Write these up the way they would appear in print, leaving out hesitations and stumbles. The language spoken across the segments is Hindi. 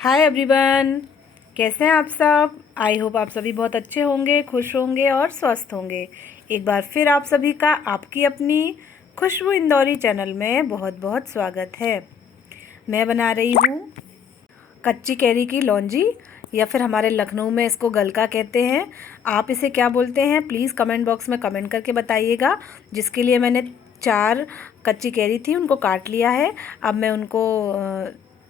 हाय एवरीवन, कैसे हैं आप सब। आई होप आप सभी बहुत अच्छे होंगे, खुश होंगे और स्वस्थ होंगे। एक बार फिर आप सभी का आपकी अपनी खुशबू इंदौरी चैनल में बहुत बहुत स्वागत है। मैं बना रही हूँ कच्ची कैरी की लौंजी, या फिर हमारे लखनऊ में इसको गलका कहते हैं। आप इसे क्या बोलते हैं प्लीज़ कमेंट बॉक्स में कमेंट करके बताइएगा। जिसके लिए मैंने 4 कच्ची कैरी थी, उनको काट लिया है। अब मैं उनको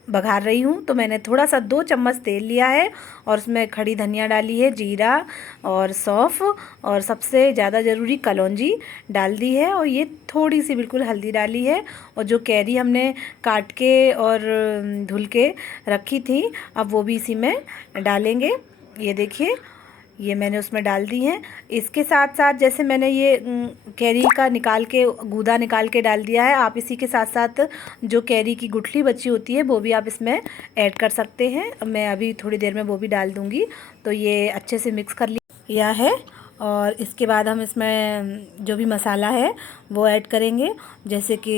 बघार रही हूँ। तो मैंने थोड़ा सा 2 चम्मच तेल लिया है और उसमें खड़ी धनिया डाली है, जीरा और सौंफ और सबसे ज़्यादा ज़रूरी कलौंजी डाल दी है। और ये थोड़ी सी बिल्कुल हल्दी डाली है। और जो कैरी हमने काट के और धुल के रखी थी, अब वो भी इसी में डालेंगे। ये देखिए, ये मैंने उसमें डाल दी हैं। इसके साथ साथ जैसे मैंने ये कैरी का निकाल के गूदा निकाल के डाल दिया है, आप इसी के साथ साथ जो कैरी की गुठली बची होती है वो भी आप इसमें ऐड कर सकते हैं। मैं अभी थोड़ी देर में वो भी डाल दूँगी। तो ये अच्छे से मिक्स कर लिया है। और इसके बाद हम इसमें जो भी मसाला है वो ऐड करेंगे, जैसे कि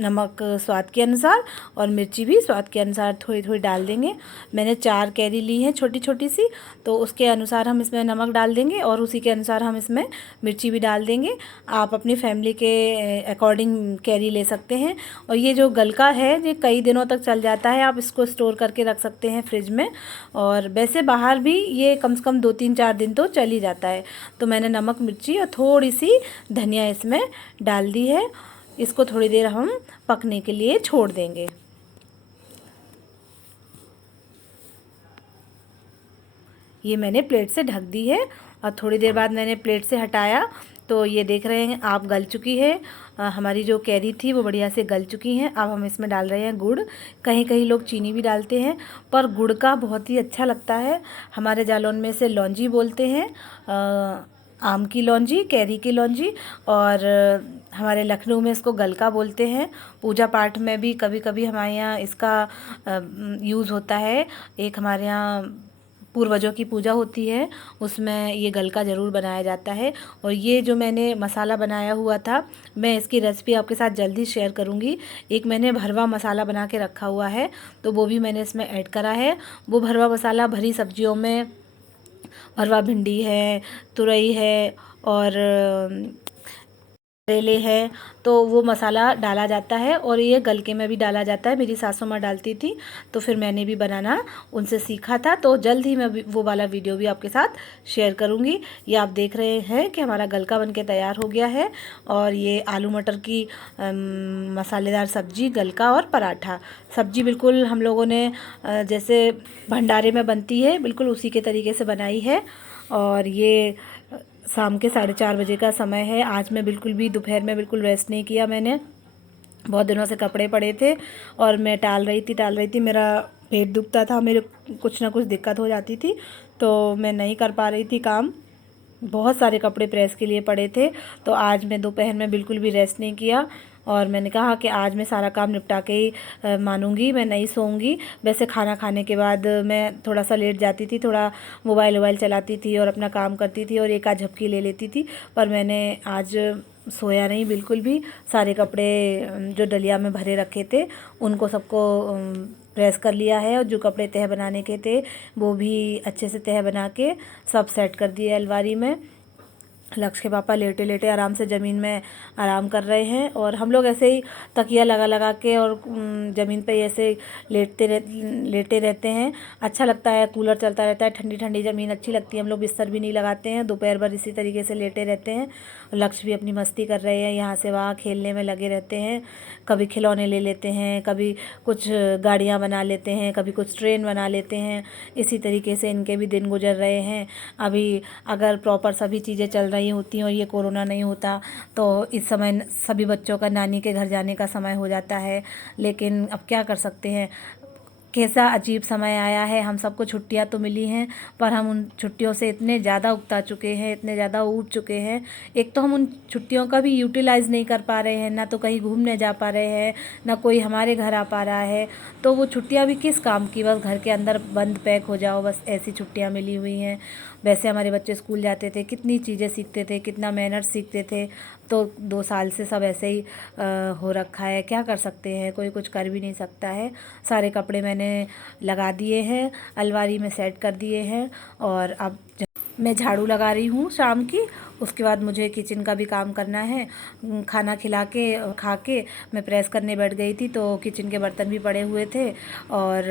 नमक स्वाद के अनुसार और मिर्ची भी स्वाद के अनुसार थोड़ी थोड़ी डाल देंगे। मैंने 4 कैरी ली है छोटी छोटी सी, तो उसके अनुसार हम इसमें नमक डाल देंगे और उसी के अनुसार हम इसमें मिर्ची भी डाल देंगे। आप अपनी फैमिली के अकॉर्डिंग कैरी ले सकते हैं। और ये जो गलका है ये कई दिनों तक चल जाता है, आप इसको स्टोर करके रख सकते हैं फ्रिज में। और वैसे बाहर भी ये कम से कम 2-3-4 दिन तो चल ही जाता है। तो मैंने नमक मिर्ची और थोड़ी सी धनिया इसमें डाल दी है। इसको थोड़ी देर हम पकने के लिए छोड़ देंगे। ये मैंने प्लेट से ढक दी है और थोड़ी देर बाद मैंने प्लेट से हटाया तो ये देख रहे हैं आप गल चुकी है। हमारी जो कैरी थी वो बढ़िया से गल चुकी हैं। अब हम इसमें डाल रहे हैं गुड़। कहीं कहीं लोग चीनी भी डालते हैं, पर गुड़ का बहुत ही अच्छा लगता है। हमारे जालौन में से लौंजी बोलते हैं, आम की लौंजी, कैरी की लौंजी। और हमारे लखनऊ में इसको गलका बोलते हैं। पूजा पाठ में भी कभी कभी हमारे यहाँ इसका यूज़ होता है। एक हमारे यहाँ पूर्वजों की पूजा होती है, उसमें ये गलका ज़रूर बनाया जाता है। और ये जो मैंने मसाला बनाया हुआ था, मैं इसकी रेसिपी आपके साथ जल्दी शेयर करूँगी। एक मैंने भरवा मसाला बना के रखा हुआ है, तो वो भी मैंने इसमें ऐड करा है। वो भरवा मसाला भरी सब्जियों में, भरवा भिंडी है, तुरई है और करेले हैं, तो वो मसाला डाला जाता है। और ये गलके में भी डाला जाता है। मेरी सासू माँ डालती थी, तो फिर मैंने भी बनाना उनसे सीखा था। तो जल्द ही मैं वो वाला वीडियो भी आपके साथ शेयर करूँगी। ये आप देख रहे हैं कि हमारा गलका बनके तैयार हो गया है। और ये आलू मटर की मसालेदार सब्जी, गलका और पराठा सब्जी बिल्कुल हम लोगों ने जैसे भंडारे में बनती है बिल्कुल उसी के तरीके से बनाई है। और ये शाम के 4:30 बजे का समय है। आज मैं बिल्कुल भी दोपहर में बिल्कुल रेस्ट नहीं किया मैंने। बहुत दिनों से कपड़े पड़े थे और मैं टाल रही थी। मेरा पेट दुखता था, मेरे कुछ ना कुछ दिक्कत हो जाती थी, तो मैं नहीं कर पा रही थी काम। बहुत सारे कपड़े प्रेस के लिए पड़े थे, तो आज मैं दोपहर में बिल्कुल भी रेस्ट नहीं किया। और मैंने कहा कि आज मैं सारा काम निपटा के ही मानूंगी, मैं नहीं सोऊंगी। वैसे खाना खाने के बाद मैं थोड़ा सा लेट जाती थी, थोड़ा मोबाइल वोबाइल चलाती थी और अपना काम करती थी और एक आध झपकी ले लेती थी। पर मैंने आज सोया नहीं बिल्कुल भी। सारे कपड़े जो डलिया में भरे रखे थे उनको सबको प्रेस कर लिया है। और जो कपड़े तह बनाने के थे वो भी अच्छे से तह बना के सब सेट कर दिए अलमारी में। लक्ष्य के पापा लेटे लेटे आराम से ज़मीन में आराम कर रहे हैं और हम लोग ऐसे ही तकिया लगा लगा के और ज़मीन पे ऐसे लेटे रहते हैं। अच्छा लगता है, कूलर चलता रहता है, ठंडी ठंडी ज़मीन अच्छी लगती है। हम लोग बिस्तर भी नहीं लगाते हैं, दोपहर भर इसी तरीके से लेटे रहते हैं। लक्ष्य भी अपनी मस्ती कर रहे हैं, यहाँ से वहाँ खेलने में लगे रहते हैं। कभी खिलौने ले लेते हैं, कभी कुछ गाड़ियाँ बना लेते हैं, कभी कुछ ट्रेन बना लेते हैं। इसी तरीके से इनके भी दिन गुजर रहे हैं। अभी अगर प्रॉपर सभी चीज़ें चल रही होती और ये कोरोना नहीं होता तो इस समय सभी बच्चों का नानी के घर जाने का समय हो जाता है। लेकिन अब क्या कर सकते हैं, कैसा अजीब समय आया है। हम सबको छुट्टियां तो मिली हैं, पर हम उन छुट्टियों से इतने ज़्यादा उगता चुके हैं, इतने ज़्यादा ऊब चुके हैं। एक तो हम उन छुट्टियों का भी यूटिलाइज़ नहीं कर पा रहे हैं, ना तो कहीं घूमने जा पा रहे हैं, ना कोई हमारे घर आ पा रहा है। तो वो छुट्टियां भी किस काम की, बस घर के अंदर बंद पैक हो जाओ, बस ऐसी छुट्टियां मिली हुई हैं। वैसे हमारे बच्चे स्कूल जाते थे, कितनी चीज़ें सीखते थे, कितना मैनर्स सीखते थे। तो 2 साल से सब ऐसे ही हो रखा है। क्या कर सकते हैं, कोई कुछ कर भी नहीं सकता है। सारे कपड़े मैंने मैंने लगा दिए हैं, अलमारी में सेट कर दिए हैं। और अब मैं झाड़ू लगा रही हूँ शाम की। उसके बाद मुझे किचन का भी काम करना है। खाना खा के मैं प्रेस करने बैठ गई थी, तो किचन के बर्तन भी पड़े हुए थे और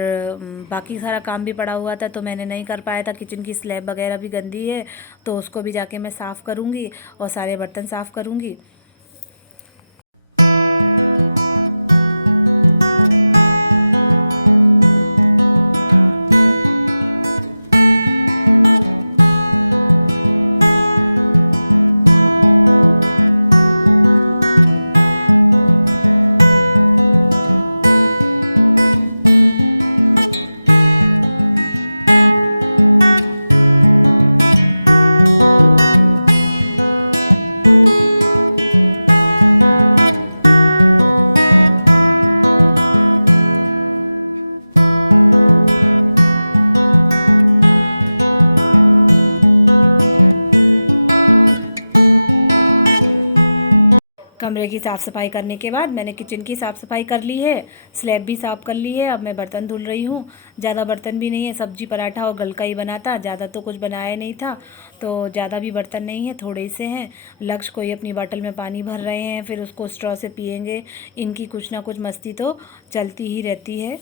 बाकी सारा काम भी पड़ा हुआ था, तो मैंने नहीं कर पाया था। किचन की स्लैब वगैरह भी गंदी है, तो उसको भी जाके मैं साफ़ करूँगी और सारे बर्तन साफ़ करूँगी। कमरे की साफ़ सफाई करने के बाद मैंने किचन की साफ़ सफाई कर ली है, स्लैब भी साफ़ कर ली है। अब मैं बर्तन धुल रही हूँ। ज़्यादा बर्तन भी नहीं है, सब्जी पराठा और गलका ही बना था, ज़्यादा तो कुछ बनाया नहीं था, तो ज़्यादा भी बर्तन नहीं है, थोड़े से हैं। लक्ष्य कोई अपनी बॉटल में पानी भर रहे हैं, फिर उसको स्ट्रॉ से पियेंगे। इनकी कुछ ना कुछ मस्ती तो चलती ही रहती है।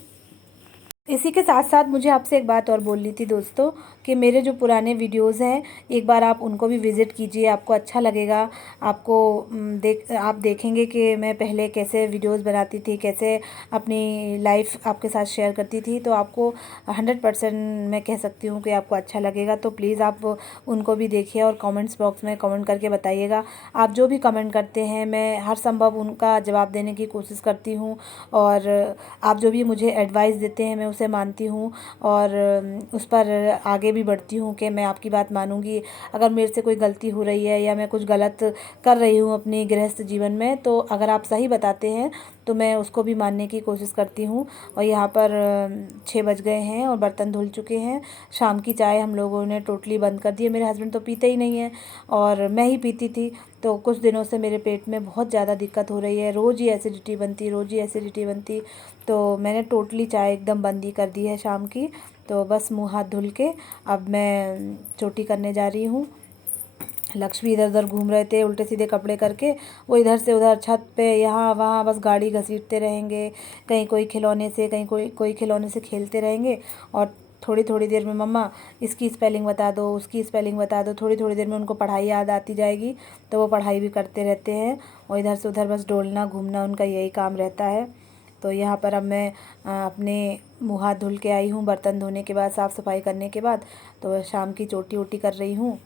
इसी के साथ साथ मुझे आपसे एक बात और बोलनी थी दोस्तों, कि मेरे जो पुराने वीडियोज़ हैं, एक बार आप उनको भी विज़िट कीजिए, आपको अच्छा लगेगा। आपको आप देखेंगे कि मैं पहले कैसे वीडियोज़ बनाती थी, कैसे अपनी लाइफ आपके साथ शेयर करती थी, तो आपको 100% मैं कह सकती हूँ कि आपको अच्छा लगेगा। तो प्लीज़ आप उनको भी देखिए और कमेंट्स बॉक्स में कमेंट करके बताइएगा। आप जो भी कमेंट करते हैं, मैं हर संभव उनका जवाब देने की कोशिश करती हूँ, और आप जो भी मुझे एडवाइस देते हैं मैं उसे मानती हूँ और उस पर आगे भी बढ़ती हूँ कि मैं आपकी बात मानूँगी। अगर मेरे से कोई गलती हो रही है या मैं कुछ गलत कर रही हूँ अपनी गृहस्थ जीवन में, तो अगर आप सही बताते हैं तो मैं उसको भी मानने की कोशिश करती हूँ। और यहाँ पर 6 बज गए हैं और बर्तन धुल चुके हैं। शाम की चाय हम लोगों ने टोटली बंद कर दी है। मेरे हस्बैंड तो पीते ही नहीं हैं और मैं ही पीती थी, तो कुछ दिनों से मेरे पेट में बहुत ज़्यादा दिक्कत हो रही है। रोज़ ही एसिडिटी बनती। तो मैंने टोटली चाय एकदम बंद ही कर दी है शाम की। तो बस मुँह हाथ धुल के अब मैं चोटी करने जा रही हूँ। लक्ष्मी इधर उधर घूम रहे थे उल्टे सीधे कपड़े करके। वो इधर से उधर छत पे यहाँ वहाँ बस गाड़ी घसीटते रहेंगे, कहीं कोई खिलौने से, कहीं कोई खिलौने से खेलते रहेंगे। और थोड़ी थोड़ी देर में मम्मा इसकी स्पेलिंग बता दो, उसकी स्पेलिंग बता दो। थोड़ी थोड़ी देर में उनको पढ़ाई याद आती जाएगी, तो वो पढ़ाई भी करते रहते हैं और इधर से उधर बस डोलना घूमना उनका यही काम रहता है। तो यहाँ पर अब मैं अपने मुँह हाथ धुल के आई हूँ बर्तन धोने के बाद, साफ़ सफाई करने के बाद। तो शाम की चोटी वोटी कर रही हूँ।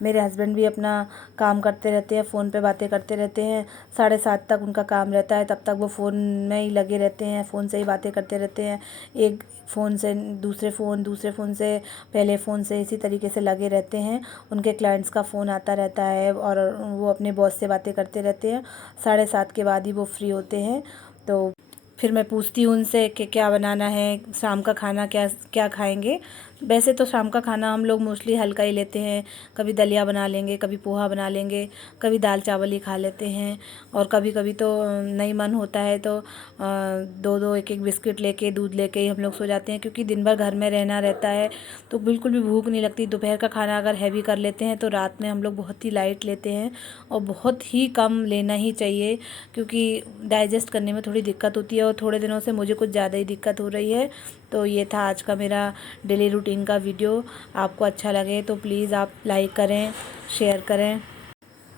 मेरे हस्बैंड भी अपना काम करते रहते हैं, फ़ोन पे बातें करते रहते हैं। 7:30 तक उनका काम रहता है, तब तक वो फ़ोन में ही लगे रहते हैं, फ़ोन से ही बातें करते रहते हैं। एक फ़ोन से दूसरे फ़ोन से पहले फ़ोन से, इसी तरीके से लगे रहते हैं। उनके क्लाइंट्स का फ़ोन आता रहता है और वो अपने बॉस से बातें करते रहते हैं। 7:30 के बाद ही वो फ्री होते हैं। तो फिर मैं पूछती हूँ उनसे कि क्या बनाना है, शाम का खाना क्या क्या खाएंगे। वैसे तो शाम का खाना हम लोग मोस्टली हल्का ही लेते हैं। कभी दलिया बना लेंगे, कभी पोहा बना लेंगे, कभी दाल चावल ही खा लेते हैं। और कभी कभी तो नहीं मन होता है तो 2-2 1-1 बिस्किट लेके, दूध लेके ही हम लोग सो जाते हैं, क्योंकि दिन भर घर में रहना रहता है तो बिल्कुल भी भूख नहीं लगती। दोपहर का खाना अगर हैवी कर लेते हैं तो रात में हम लोग बहुत ही लाइट लेते हैं, और बहुत ही कम लेना ही चाहिए, क्योंकि डाइजेस्ट करने में थोड़ी दिक्कत होती है। और थोड़े दिनों से मुझे कुछ ज़्यादा ही दिक्कत हो रही है। तो ये था आज का मेरा डेली रूटीन का वीडियो। आपको अच्छा लगे तो प्लीज़ आप लाइक करें, शेयर करें,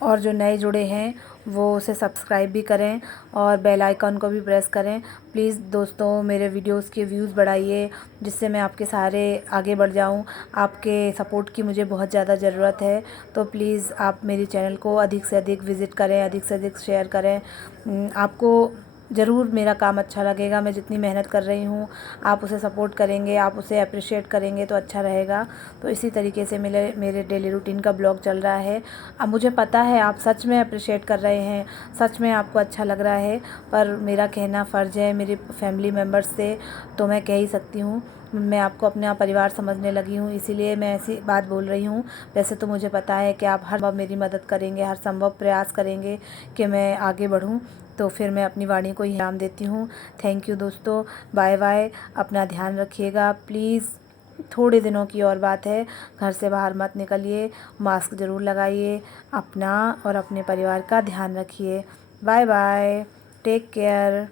और जो नए जुड़े हैं वो उसे सब्सक्राइब भी करें और बेल आइकन को भी प्रेस करें। प्लीज़ दोस्तों मेरे वीडियोस के व्यूज़ बढ़ाइए, जिससे मैं आपके सहारे आगे बढ़ जाऊं। आपके सपोर्ट की मुझे बहुत ज़्यादा ज़रूरत है। तो प्लीज़ आप मेरी चैनल को अधिक से अधिक विज़िट करें, अधिक से अधिक शेयर करें। आपको ज़रूर मेरा काम अच्छा लगेगा। मैं जितनी मेहनत कर रही हूँ आप उसे सपोर्ट करेंगे, आप उसे अप्रिशिएट करेंगे तो अच्छा रहेगा। तो इसी तरीके से मेरे डेली रूटीन का ब्लॉग चल रहा है। अब मुझे पता है आप सच में अप्रिशिएट कर रहे हैं, सच में आपको अच्छा लग रहा है, पर मेरा कहना फ़र्ज़ है मेरे फैमिली मेम्बर्स से, तो मैं कह ही सकती हूँ। मैं आपको अपना परिवार समझने लगी हूँ, इसीलिए मैं ऐसी बात बोल रही हूँ। वैसे तो मुझे पता है कि आप हर मेरी मदद करेंगे, हर संभव प्रयास करेंगे कि मैं आगे बढ़ूँ, तो फिर मैं अपनी वाणी को विराम देती हूँ। थैंक यू दोस्तों, बाय बाय। अपना ध्यान रखिएगा प्लीज़। थोड़े दिनों की और बात है, घर से बाहर मत निकलिए, मास्क ज़रूर लगाइए, अपना और अपने परिवार का ध्यान रखिए। Bye bye, take care.